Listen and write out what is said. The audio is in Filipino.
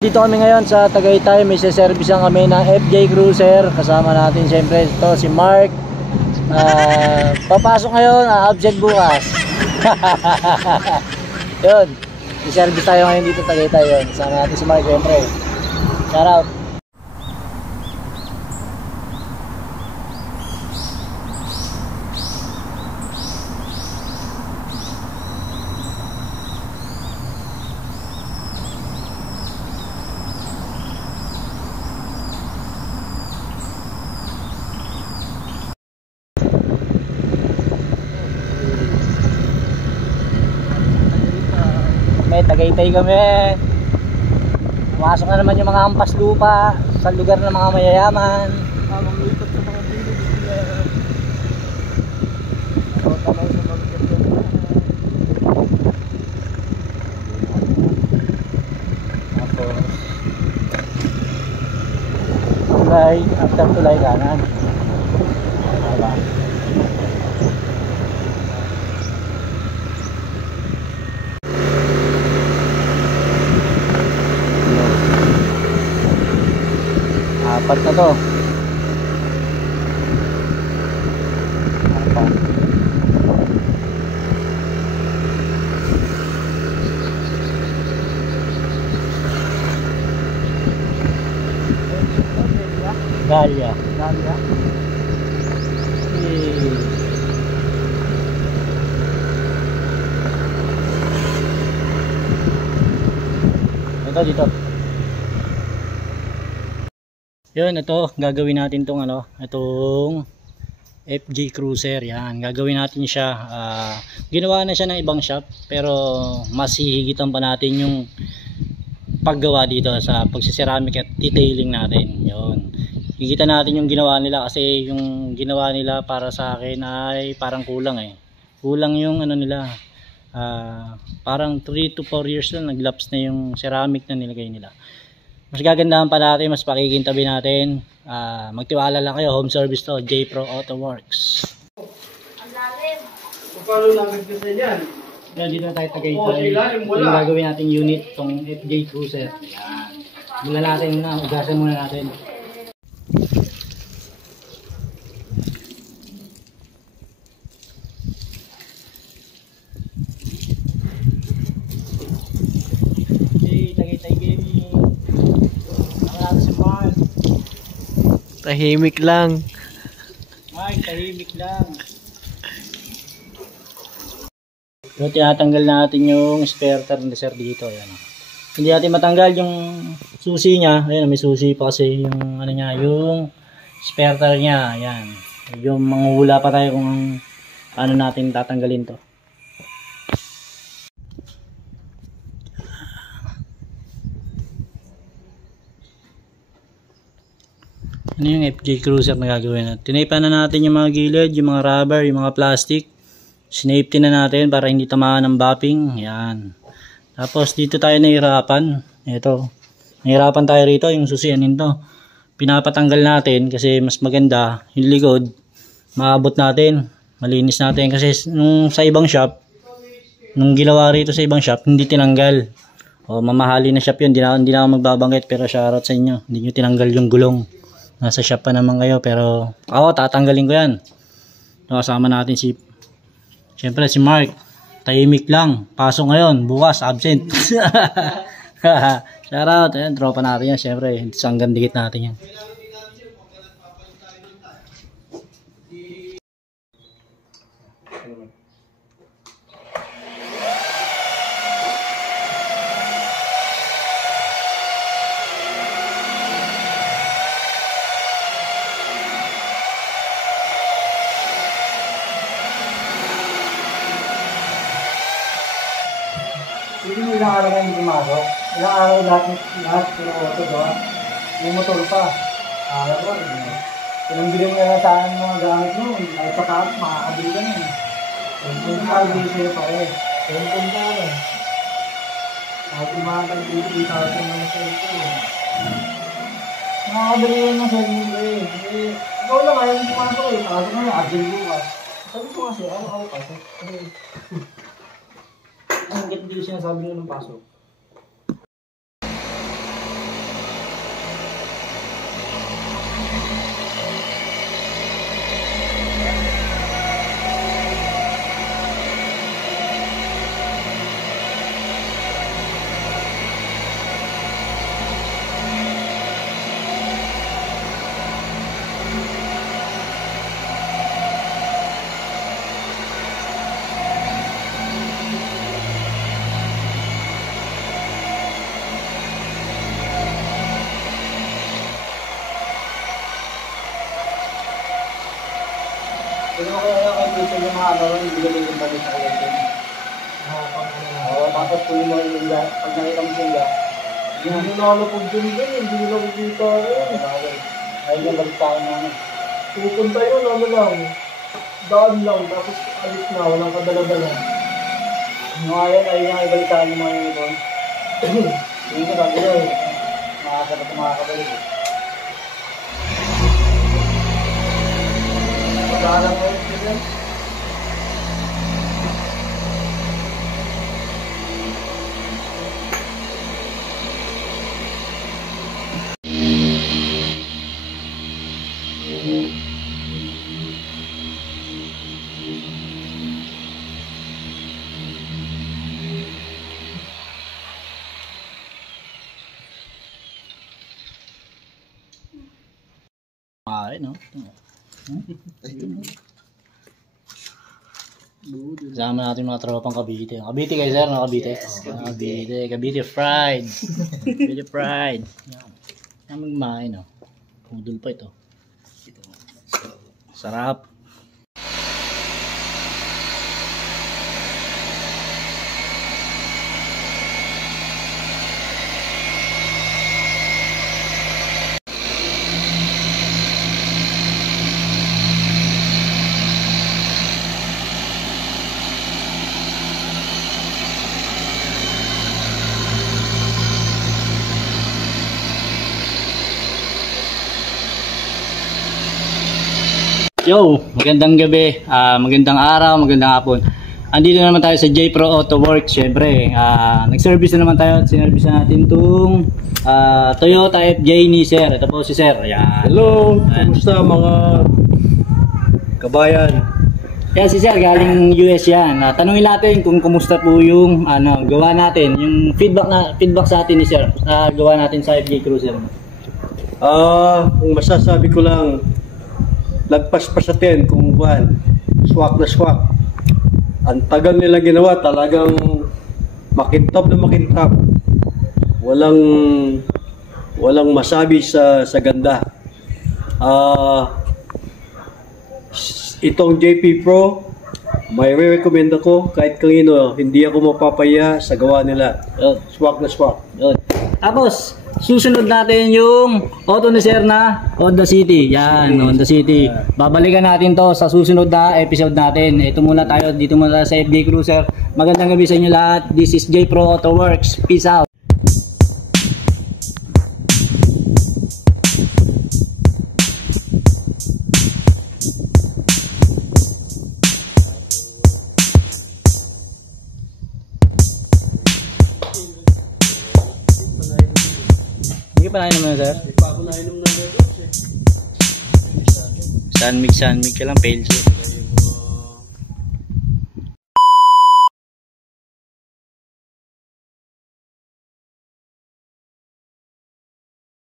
Dito kami ngayon sa Tagaytay, may servicean kami ng FJ Cruiser. Kasama natin siyempre ito si Mark. Papasok ngayon, object bukas. Yun, i-service tayo ngayon dito Tagaytay yun. Kasama natin si Mark siyempre. Shout out. Tagaytay kami. Pumasok na naman yung mga hampas lupa sa lugar ng mga mayayaman. Tamang lipat sa mga bilog. Tamang sa mga bilog. Tapos tulay, after tulay kanan. Diba? Apat na to. Apat. Galya. Galya. Ito dito. Yun, ito gagawin natin tong itong FJ Cruiser. Yan, gagawin natin siya. Ginawa na siya ng ibang shop, pero mas hihigitan pa natin yung paggawa dito sa pagsiceramic at detailing natin. Yun, higitan natin yung ginawa nila, kasi yung ginawa nila para sa akin ay parang kulang kulang yung nila. Parang 3 to 4 years lang naglapse na yung ceramic na nilagay nila. Mas gagandahan pa natin, mas pakikintabi natin. Magtiwala lang kayo, home service to, J-Pro Auto Works. Ang lalim. Paano namin kasi yan? Yan, dito na tayo Tagaytay. Ito yung gagawin natin unit, itong FJ Cruiser. Yan. Mula natin na, ugasan muna natin. Tahimik lang. Ay, tahimik lang. So, tinatanggal natin yung spare thermometer dito. Ayan. Hindi natin matanggal yung susi niya. Ayan, may susi pa kasi yung niya, yung spare tire niya. Ayan. Yung manguhula pa tayo kung paano natin tatanggalin to. Ano yung FJ Cruiser na gagawin natin? Tinaypan na natin yung mga gilid, yung mga rubber, yung mga plastic. Sinafety na natin para hindi tamaan ng bumping. Yan. Tapos dito tayo nahirapan. Ito. Nahirapan tayo rito, yung susianin to. Pinapatanggal natin kasi mas maganda yung likod. Maabot natin. Malinis natin kasi nung sa ibang shop, nung ginawa rito sa ibang shop, hindi tinanggal. O mamahali na shop yun. Hindi na ako magbabanggit, pero shoutout sa inyo. Hindi nyo tinanggal yung gulong. Nasa shop pa naman kayo, pero ako tatanggalin ko yan. Kasama natin siyempre si Mark. Tahimik lang, pasok ngayon, bukas absent. Shoutout, ayan, tropa natin yan siyempre. Sanggan dikit natin yan. Hindi mo ilang araw na hindi pumasok. Ilang araw lahat pero auto doon. May motor pa. Alam ko, pinambilin nga na sa akin mga gamit mo. Kahit sa kapit, makakabili ka na. Kung nakabili sa'yo pa kung ka rin. Kahit umakang 80,000 ng cellphone. Makakabili yan ng cellphone ko ikaw lang ayaw yung pumasok Pasok na yung agent bukas. Sabi ko kasi, ako pasok. Ang hindi sinasabi nyo ng pasok. diesel yung mga ano, hindi ko din balik sa kulit. Oo, tapos tuloy mo yung lingga. Pag nakita mo sila, Hindi na nalapag dyan din, hindi nila kikita rin. ayun yung balik tayo namin. Pupunta yun, ano lang, daan lang, tapos alis na, walang kadala-dala. Ayun yung ibalik tayo ng mga yun ito. Hindi ko sabi ko, makakasarap at makakabalik eh. Pag-aalang mo yun sila. Ay, no? Kasama natin mga tropang Cavite. Cavite kayo, sir, no? Cavite? Cavite. Cavite fried. Cavite fried. Yan magmain, no? Pudol pa ito. Sarap. Yo, magandang gabi, magandang araw, magandang hapon. Andito na naman tayo sa J Pro Auto Works. Syempre, nag-service na naman tayo at sinervice na natin itong Toyota FJ ni Sir. Ito po si Sir. Ayan. Hello, kumusta mga kabayan? Yan si Sir, galing US yan. Tanungin natin kung kumusta po yung gawa natin, yung feedback sa atin ni Sir, sa gawa natin sa FJ Cruiser. Kung masasabi ko lang, lagpas pa sa 10 kung buwan, swak na swak. Ang tagal nila ginawa, talagang makintab na makintab. Walang masabi sa ganda. Itong JP Pro, may re-recommend ako kahit kanino, hindi ako mapapaya sa gawa nila. Swak na swak. Tapos, susunod natin yung Auto ni Sir na Honda City. Yan, Honda City. Babalikan natin to sa susunod na episode natin. Ito muna tayo, dito muna sa FJ Cruiser. Magandang gabi sa inyo lahat. This is J Pro Auto Works. Peace out. Hindi pa nainom na, Sir? Hindi pa ako nainom na Sunmig ka lang, pale.